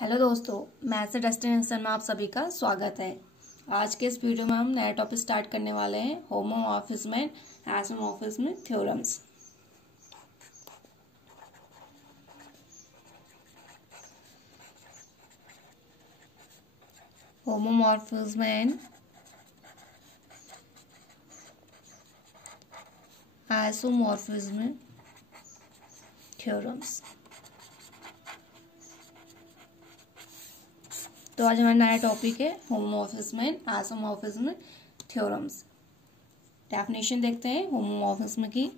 Hello दोस्तों, maths destination में आप सभी का स्वागत है। आज के इस वीडियो में हम नया टॉपिक स्टार्ट करने वाले हैं, homomorphism and isomorphism theorems. Homomorphism and isomorphism theorems. तो आज हमारा नया टॉपिक है homomorphism and isomorphism theorems. Definition देखते हैं होमोमॉर्फिज्म की।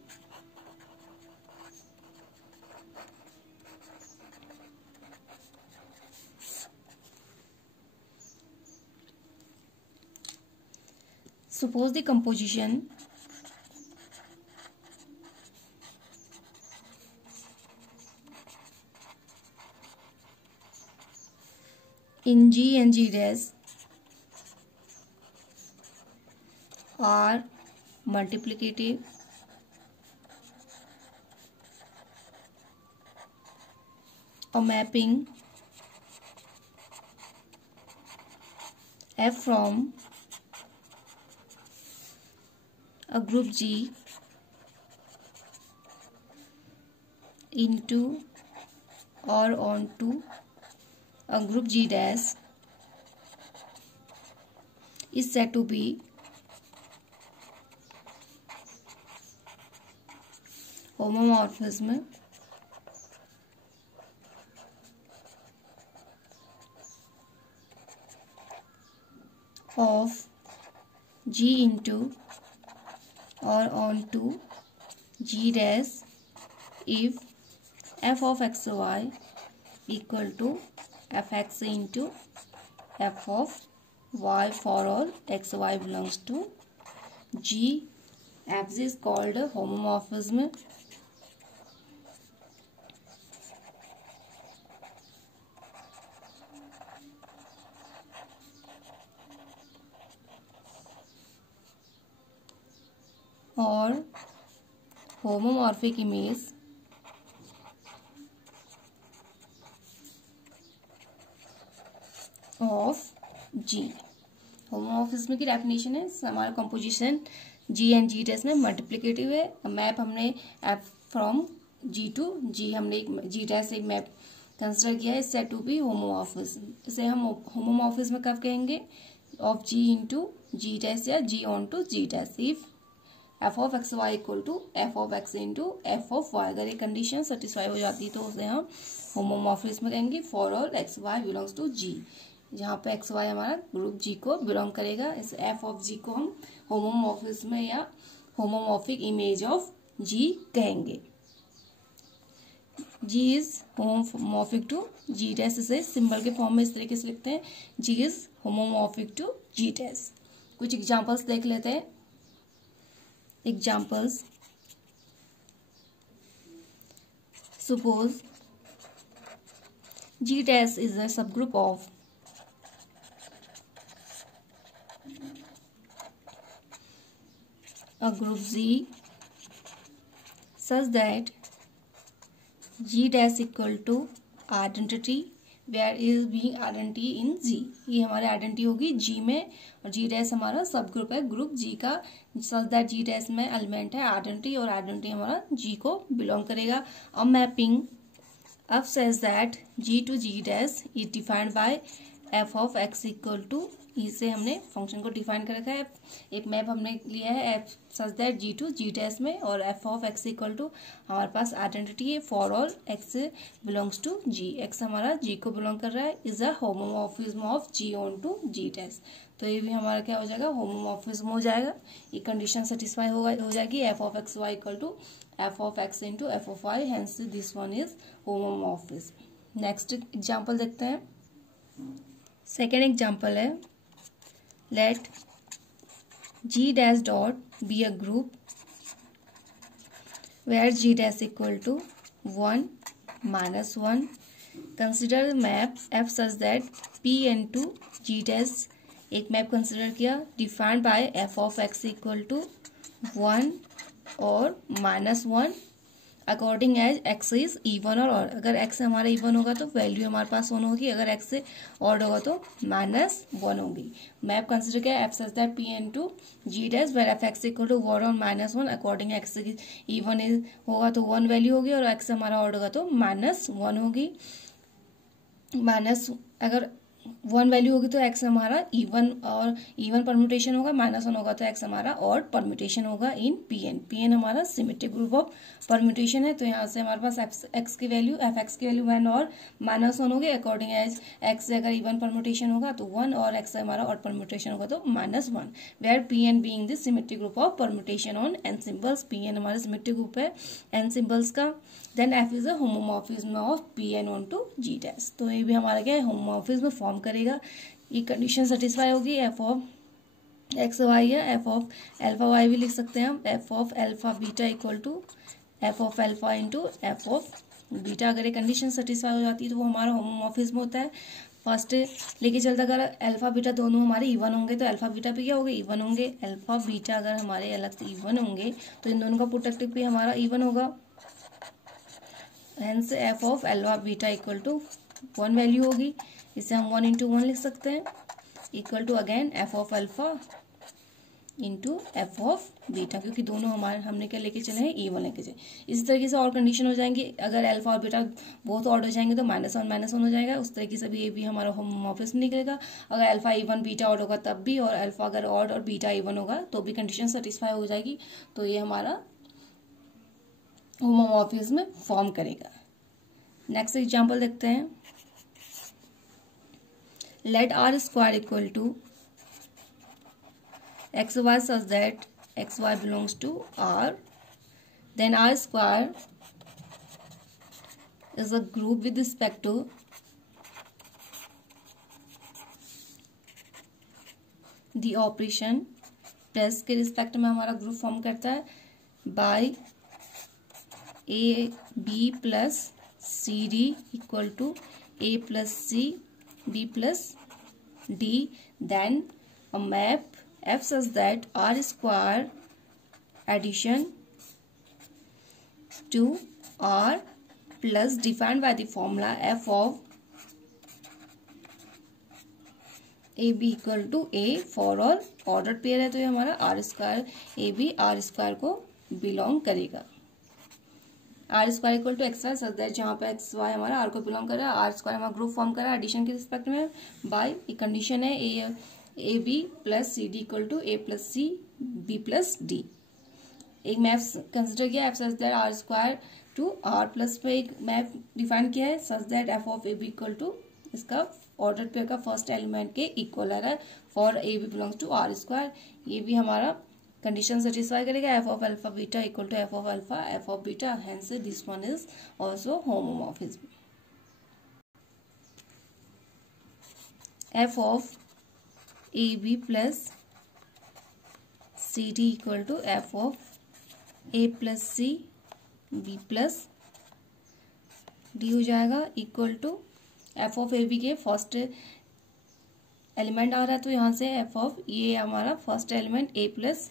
Suppose the composition in G and G dash are multiplicative or mapping F from a group G into or onto a group G dash is said to be homomorphism of G into or onto G dash if f of x y equal to fx into f of y for all x y belongs to G. F is called homomorphism. और homomorphic image of G. Homomorphism की definition है, हमारा composition G and G dash में multiplicative है। Map हमने F from G to G, हमने एक जी dash से एक मैप कंसिडर किया है, सेट टू बी होमोमॉर्फिज्म। इसे हम होमोमॉर्फिज्म कब कहेंगे? Of G into G dash या G onto G dash if f of x Y equal to F of x into F of y. अगर ये condition satisfy हो जाती है तो उसे हम होमोमॉर्फिज्म कहेंगे for all x Y belongs to G, जहाँ पे एक्स वाई हमारा ग्रुप जी को बिलोंग करेगा। इस एफ ऑफ जी को हम होमोमॉर्फिज्म या होमोमॉर्फिक इमेज ऑफ जी कहेंगे। G is homomorphic to G dash, इसे सिंबल के फॉर्म में इस तरीके से लिखते हैं, G is homomorphic to G dash. कुछ एग्जांपल्स देख लेते हैं। Examples: suppose G dash is a subgroup of a group Z such that G dash equal to identity where is being identity in G। ये हमारी identity होगी G में, और G dash हमारा सब ग्रुप है ग्रुप G का, such that G dash में एलिमेंट है आइडेंटिटी, और आइडेंटिटी हमारा G को बिलोंग करेगा। अब मैपिंग अब says that G to G dash is defined by f of x equal to, इसे हमने फंक्शन को डिफाइन कर रखा है। एक मैप हमने लिया है f such that G to G dash में, और f of x equal to हमारे पास आइडेंटिटी है for all x belongs to G। x हमारा G को बिलोंग कर रहा है, is a homomorphism of G onto G dash. तो ये भी हमारा क्या हो जाएगा? होमोमॉर्फिज्म हो जाएगा। ये कंडीशन सेटिस्फाई हो जाएगी f of x y equal to f of x into f of y, hence this one is homomorphism. Next example देखते हैं। सेकेंड एग्जाम्पल है, let G dash dot be a group where G dash equal to 1 minus 1. Consider map F such that P into G dash, एक map consider किया defined by f of x equal to 1 और -1 according as x is even और अगर x हमारा even होगा तो value हमारे पास 1 होगी, अगर एक्स से ऑड होगा तो -1 होगी। मैप कंसिडर किया F such that P N to G dash where F X equal to 1 और -1 अकॉर्डिंग एक्स इवन होगा तो 1 वैल्यू होगी और एक्स हमारा ऑड होगा तो -1 होगी। अगर 1 वैल्यू होगी तो एक्स हमारा इवन और इवन परम्यूटेशन होगा, -1 होगा तो एक्स हमारा ऑड परम्यूटेशन होगा इन पीएन। पीएन हमारा सिमेट्रिक ग्रुप ऑफ परम्यूटेशन है, तो यहाँ से हमारे पास एक्स की वैल्यू एफ एक्स की वैल्यू 1 और -1 होगी अकॉर्डिंग एज एक्स से अगर इवन परम्यूटेशन होगा तो 1 और एक्स से हमारा ऑड परम्यूटेशन होगा तो -1। Where PN being the symmetric group of permutation on N symbols, PN हमारा सिमेट्रिक ग्रुप है एन सिंबल्स का। Then F is a homomorphism of PN onto G dash, तो ये भी हमारा क्या है होमोमॉर्फिज्म फॉर्म करेगा। ये कंडीशन सेटिस्फाई होगी, एफ ऑफ एक्स वाई है, एफ ऑफ एल्फा वाई भी लिख सकते हैं हम, F of alpha beta equal to F of alpha into F of beta. अगर ये कंडीशन सेटिस्फाई हो जाती है तो वो हमारा होमोमॉर्फिज्म होता है। फर्स्ट लेके चलता अगर अल्फा बीटा दोनों हमारे इवन होंगे तो अल्फा बीटा भी क्या होंगे इवन होंगे, अल्फा बीटा अगर हमारे अलग से इवन होंगे तो इन दोनों का प्रोडक्ट भी हमारा इवन होगा। Hence F of alpha beta equal to 1 value होगी, इसे हम 1 × 1 लिख सकते हैं equal to again F of alpha into F of beta, क्योंकि दोनों हमारे हमने क्या लेके चले हैं इवन लेके चले। इसी तरीके से और कंडीशन हो जाएंगी, अगर अल्फा और बीटा बहुत ऑड हो जाएंगे तो -1 हो जाएगा, उस तरीके से भी ये भी हमारा होमोमॉर्फिज्म निकलेगा। अगर अल्फा इवन बीटा ऑड होगा तब भी, और अल्फा अगर ऑड और बीटा इवन होगा तो भी कंडीशन सेटिस्फाई हो जाएगी, तो ये हमारा होमोमॉर्फिज्म फॉर्म करेगा। नेक्स्ट एग्जाम्पल देखते हैं। Let R square equal to X Y such that X Y belongs to R, then R square is a group with respect to the operation plus के respect में हमारा group form करता है by A B plus C D equal to A plus C B plus D, then a map f such that r square addition to r plus defined by the formula f of a b equal to a for all ordered pair है, तो ये हमारा r square a b r square को belong करेगा। R square equal to X Y such that जहाँ पे x Y हमारा R को बिलोंग कर रहा है, आर स्क्वायर हमारा ग्रुप फॉर्म कर रहा है एडिशन के रिस्पेक्ट में बाय ये कंडीशन है A B plus C D equal to A plus C B plus D. एक मैप कंसिडर किया F such that R square to R plus पे एक मैप डिफाइन किया है such that F of A B equal to इसका order pair का first element के equal आ रहा है for A B belongs to R square, ये भी हमारा कंडीशन सेटिस्फाई करेगा F of alpha beta equal to F of alpha f of beta, hence this one is also homomorphism. F of A B plus C D equal to F of a plus C B plus d हो जाएगा equal to F of A b के first element आ रहा है तो यहाँ से f of ये हमारा first element a plus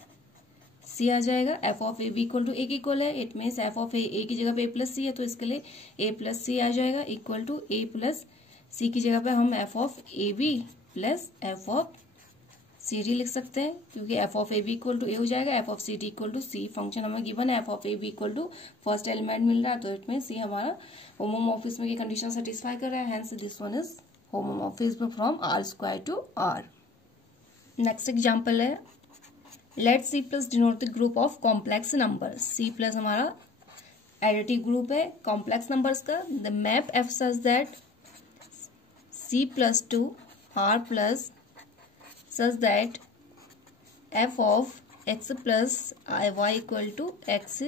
c आ जाएगा। F of A B equal to a की इक्वल है, इट मीन्स एफ ऑफ ए की जगह पे ए प्लस सी है तो इसके लिए ए प्लस सी आ जाएगा equal to A plus c की जगह पे हम F of A B plus f of c d लिख सकते हैं, क्योंकि f of A B equal to a हो जाएगा, f of c D equal to c function हमें गिवन है, F of A B equal to first element मिल रहा है तो इट मीन सी हमारा होमोमॉर्फिज्म की कंडीशन सेटिस्फाई कर रहा है, hence this one is homomorphism from R square to R. Next example है let C plus denote the group of complex numbers. C plus हमारा एडिटिव ग्रुप है कॉम्प्लेक्स नंबर्स का। The map f such that C plus to R plus such that F of x plus i y equal to x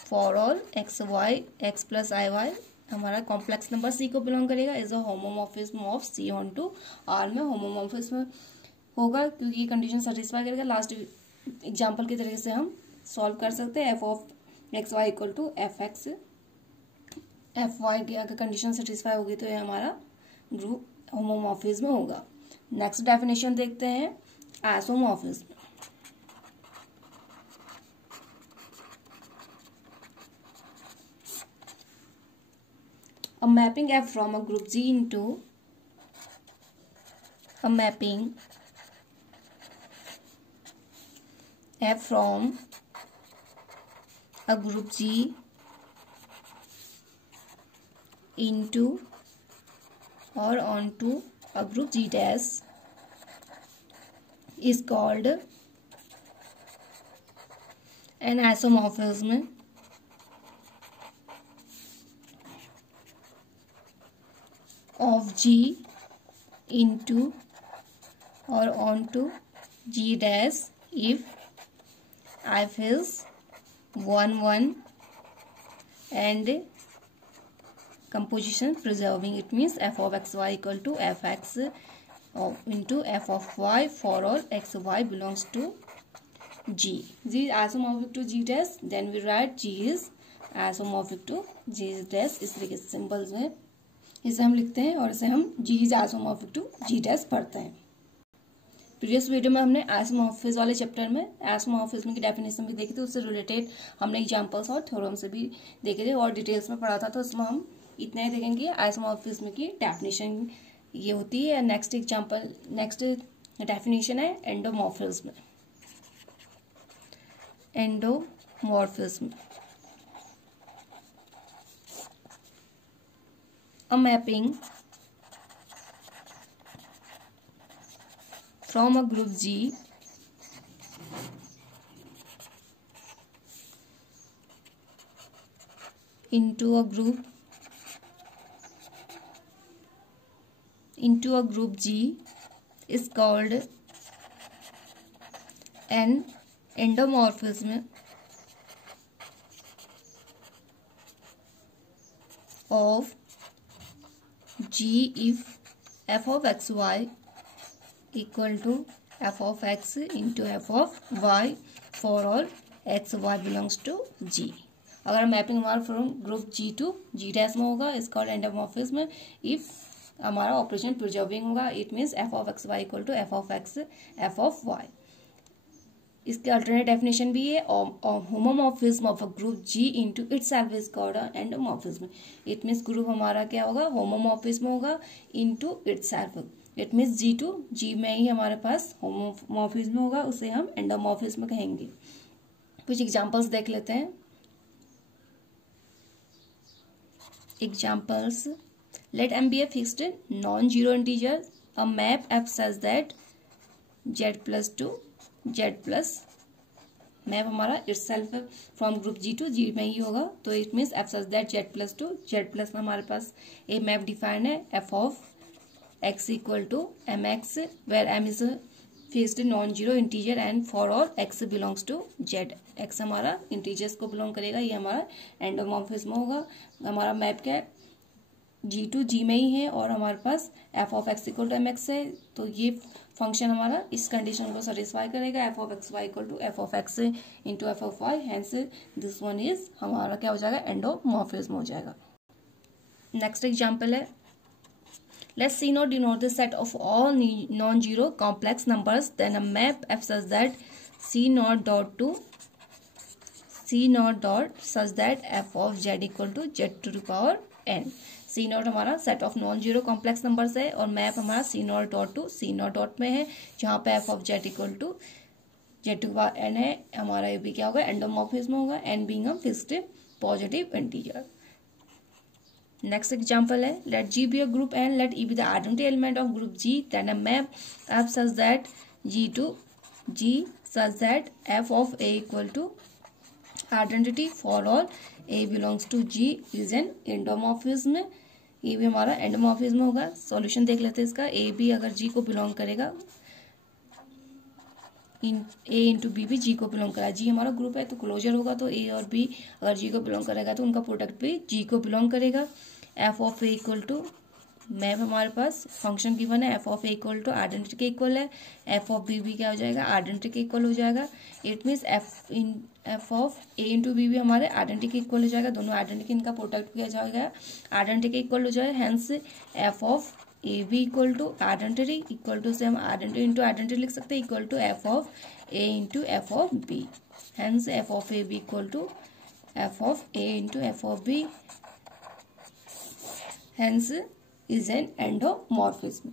for all x y x plus i y हमारा complex number C को belong करेगा, is a homomorphism of C onto R में homomorphism होगा क्योंकि ये condition satisfy करेगा। Last example की तरीके से हम सॉल्व कर सकते हैं, F of x Y equal to F X F Y की अगर कंडीशन सेटिस्फाई होगी तो ये हमारा ग्रुप होमोमॉर्फिज्म होगा। नेक्स्ट डेफिनेशन देखते हैं isomorphism. A mapping f from a group G into a mapping f from a group G into or onto a group G dash is called an isomorphism of G into or onto G dash if f is 1 1 and composition preserving. It means f of xy equal to fx into f of y for all xy belongs to G. G is isomorphic to G dash, then we write G is isomorphic to G dash. इस तरीके से symbols में इसे हम लिखते हैं और इसे हम G is isomorphic to G dash पढ़ते हैं. प्रीवियस वीडियो में हमने आइसोमॉर्फिज्म वाले चैप्टर में आइसोमॉर्फिज्म की डेफिनेशन भी देखी थी, उससे रिलेटेड हमने एग्जांपल्स और थ्योरम से भी देखे थे और डिटेल्स में पढ़ा था. तो उसमें हम इतना ही देखेंगे. आइसोमॉर्फिज्म की डेफिनेशन ये होती है. नेक्स्ट एग्जांपल, नेक्स्ट डेफिनेशन है एंडोमॉर्फिज्म. एंडोमॉर्फिज्म a mapping from a group G into a group G is called an endomorphism of G if f of xy equal to f of x into f of y for all x y belongs to G. अगर mapping हमारा from group G to G dash में होगा is called endomorphism. If हमारा operation preserving होगा it means f of x y equal to f of x f of y. इसके alternate definition भी है homomorphism of a group G into itself is called endomorphism. It means group हमारा क्या होगा, homomorphism होगा into itself. It means G to G में ही हमारे पास homomorphism होगा, उसे हम एंडोमॉर्फिज्म कहेंगे. कुछ एग्जांपल्स देख लेते हैं. Examples, let m be a fixed non-zero integer, a map f such that z plus 2 z plus map हमारा itself from group G to G में ही होगा. तो it means f such that z plus 2 z plus में हमारे पास एक map defined है f of x equal to mx where m is fixed non zero integer and for all x belongs to z. x हमारा integers को belong करेगा. ये हमारा एंडोमॉर्फिज्म होगा. हमारा मैप क्या है, G टू G में ही है और हमारे पास f of x equal to mx है. तो ये फंक्शन हमारा इस कंडीशन को सेटिस्फाई करेगा. f of x y equal to f of x into f of y. Hence this one is हमारा क्या हो जाएगा, एंडोमॉर्फिज्म हो जाएगा. नेक्स्ट एग्जांपल है, let's C naught denote the set of all non-zero complex numbers, then a map f such that C naught dot such that f of z equal to z to the power n. C naught हमारा set of non zero complex numbers है और map हमारा C naught dot to C naught dot में है जहाँ पे f of z equal to z to the power n है. हमारा ये भी क्या होगा, एंडोमॉर्फिज्म होगा, n being a fixed positive integer. Next example है, late G be a group and let E be the identity element of group G, then a map f such that G to G such that f of A equal to identity for all A belongs to G is an endomorphism. ये भी हमारा एंडोमॉर्फिज्म होगा. Solution देख लेते हैं इसका. A भी अगर G को बिलोंग करेगा, A इंटू बी भी G को बिलोंग करेगा. G हमारा ग्रुप है तो क्लोजर होगा, तो A और B अगर G को बिलोंग करेगा तो उनका प्रोडक्ट भी G को बिलोंग करेगा. f of A equal to map हमारे पास फंक्शन गिवन है, f of A equal to identity के इक्वल है, f ऑफ B भी क्या हो जाएगा, आइडेंटिटी के इक्वल हो जाएगा. It means f of A into B भी हमारे आइडेंटिटी के इक्वल हो जाएगा. दोनों आइडेंटिटी इनका प्रोडक्ट भी आ जाएगा, आइडेंटिटी के इक्वल हो जाएगा. हेंस f ऑफ A भी equal to identity equal to से हम आइडेंटिटी इंटू आइडेंटिटी लिख सकते हैं equal to f of A into f of B. Hence f of A भी equal to f of A into f of B hence is an endomorphism.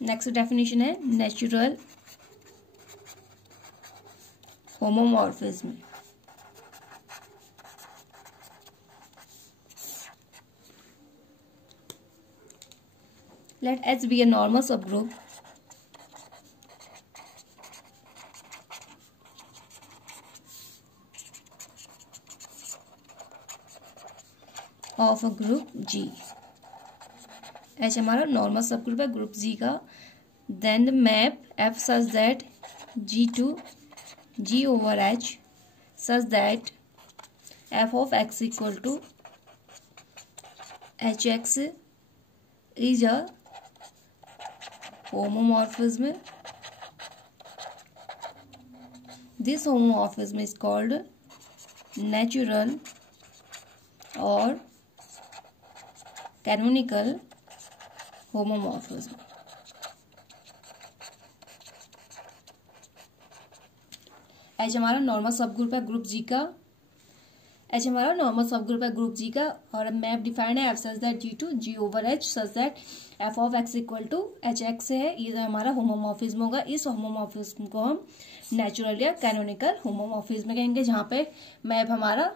Next definition है natural homomorphism. Let H be a normal subgroup of a group G. H हमारा normal subgroup है group G का. Then the map F such that G to G over H such that F of X equal to HX is a homomorphism. This homomorphism is called natural or canonical homomorphism. H हमारा normal subgroup है group G का. H हमारा normal subgroup है group G का और map defined है F such that G to G over H such that F of X equal to HX है. ये हमारा होमोमॉर्फिज्म होगा. इस होमोमॉर्फिज्म को हम नेचुरल या कैनोनिकल होमोमॉर्फिज्म कहेंगे जहाँ पे मैप हमारा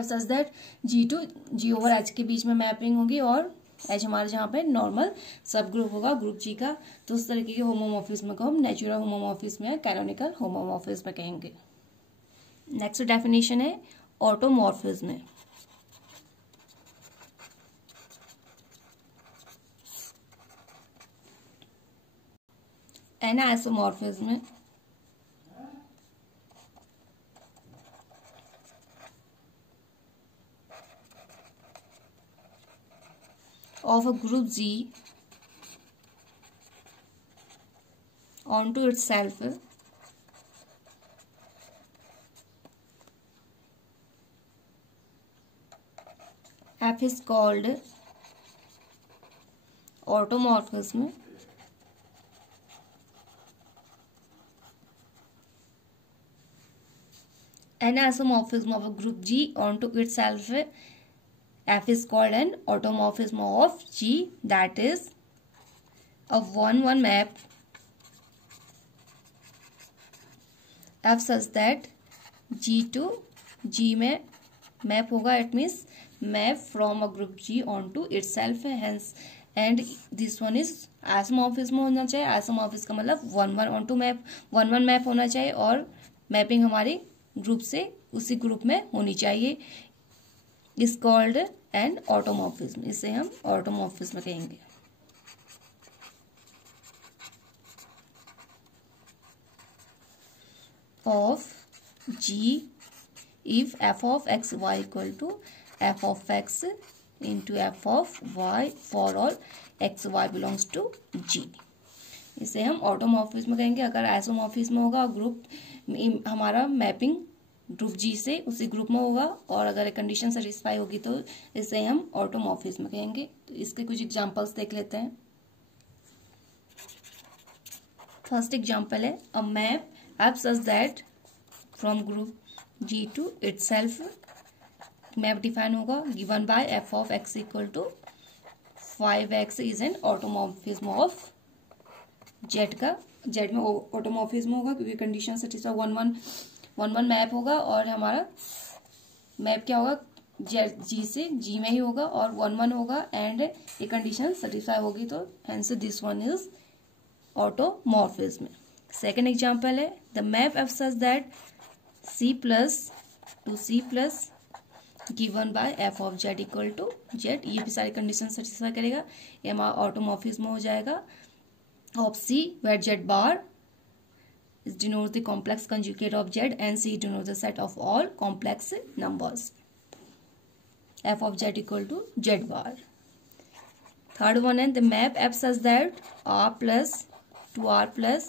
F such that G to G over H के बीच में मैपिंग होगी और H हमारे जहाँ पे नॉर्मल सब ग्रुप होगा ग्रुप जी का. तो उस तरीके के होमोमॉर्फिज्म को हम नेचुरल होमोमॉर्फिज्म या कैनोनिकल होमोमॉर्फिज्म कहेंगे. नेक्स्ट डेफिनेशन है automorphism. एनाइसोमॉर्फिज्म of a group G onto itself F is called automorphism. Anisomorphism of a group G onto itself F is called an automorphism of G, that is a 1-1 map F such that G to G में map होगा. It means map from a group G onto itself है. hence and this one is isomorphism होना चाहिए. Isomorphism का मतलब 1-1 onto map 1-1 map होना चाहिए और मैपिंग हमारी ग्रुप से उसी ग्रुप में होनी चाहिए. Is called an automorphism. इसे हम ऑटोमॉर्फिज्म कहेंगे. Of G if f of x Y equal to F of x into F of y for all x Y belongs to G. इसे हम ऑटोमॉर्फिज्म कहेंगे. अगर आइसोमॉर्फिज्म होगा ग्रुप हमारा mapping group जी से उसी ग्रुप में होगा और अगर कंडीशन सेटिस्फाई होगी तो इसे हम ऑटोमॉर्फिज्म कहेंगे. तो इसके कुछ एग्जांपल्स देख लेते हैं. फर्स्ट एग्जांपल है a map f such that from group G to itself. Map define होगा given by f of x equal to 5x is an automorphism of Z का. जेड में ऑटोमॉर्फिज्म होगा क्योंकि कंडीशन सेटिस्फाई 1-1 मैप होगा और हमारा map क्या होगा जेड जी से जी में ही होगा और 1-1 होगा एंड ये कंडीशन सेटिस्फाई होगी तो hence this one is automorphism. Second example है the map f such that C plus to C plus given by f of z equal to z. ये भी सारी कंडीशन सेटिस्फाई करेगा. ये हमारा ऑटोमॉर्फिज्म हो जाएगा. Of C where Z bar denotes the complex conjugate of Z and C denotes the set of all complex numbers. F of Z equal to Z bar. Third one is the map F such that R plus to R plus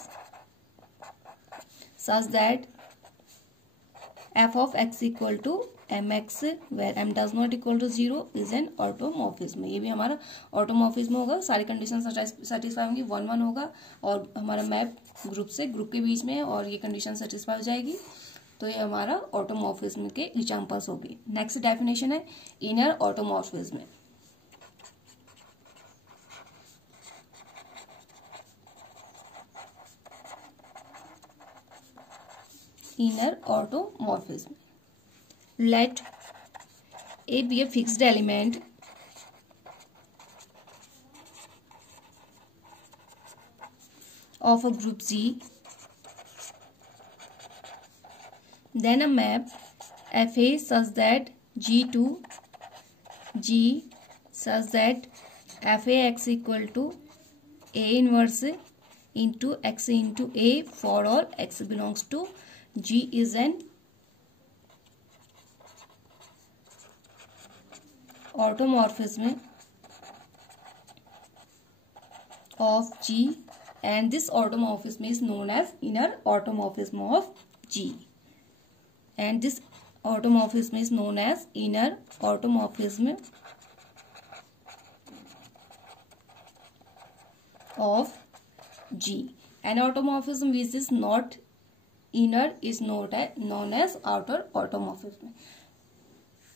such that F of X equal to mx where m does not equal to 0 is an automorphism. ये भी हमारा automorphism होगा. सारी condition satisfy होंगी 1-1 होगा और हमारा map group से ग्रुप के बीच में है और ये कंडीशन सेटिस्फाई हो जाएगी तो ये हमारा ऑटोमॉर्फिज्म के एग्जांपल्स होगी. नेक्स्ट डेफिनेशन है inner automorphism. inner automorphism. Let A be a fixed element of a group G, then a map FA such that G to G such that FAX equal to A inverse into X into A for all X belongs to G is an automorphism of G, and this automorphism is known as inner automorphism of G, and this automorphism is known as inner automorphism of G. An automorphism which is not inner is known as outer automorphism.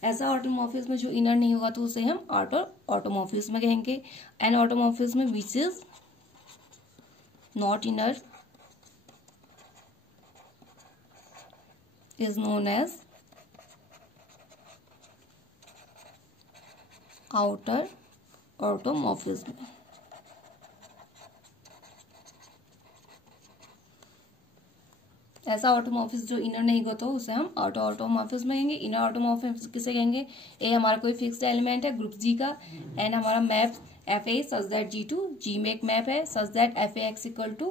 ऐसा automorphism जो inner नहीं होगा तो उसे हम outer automorphism कहेंगे. An automorphism which is not inner is known as outer automorphism. ऐसा automorphism जो इनर नहीं होता उसे हम आउटर ऑटोमॉर्फिज्म कहेंगे. इनर ऑटोमॉर्फिज्म किसे कहेंगे? ए हमारा कोई फिक्स्ड एलिमेंट है ग्रुप जी का, एंड हमारा map f a such that G to G में एक मैप है such that f a x equal to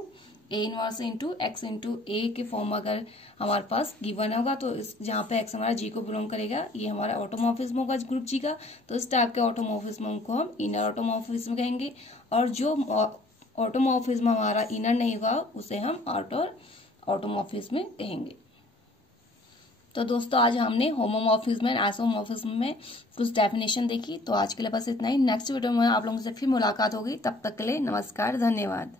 a inverse into x into a के फॉर्म अगर हमारे पास गिवन होगा तो इस जहाँ पे एक्स हमारा जी को बिलोंग करेगा ये हमारा ऑटोमॉर्फिज्म होगा ग्रुप जी का. तो इस टाइप के ऑटोमॉर्फिज्म को हम इनर ऑटोमॉर्फिज्म कहेंगे, और जो ऑटोमॉर्फिज्म हमारा इनर नहीं होगा उसे हम आउटर ऑटोमॉर्फिज्म कहेंगे. तो दोस्तों आज हमने होमोमॉर्फिज्म एंड आइसोमॉर्फिज्म में कुछ डेफिनेशन देखी. तो आज के लिए बस इतना ही. नेक्स्ट वीडियो में आप लोगों से फिर मुलाकात होगी. तब तक के लिए नमस्कार, धन्यवाद.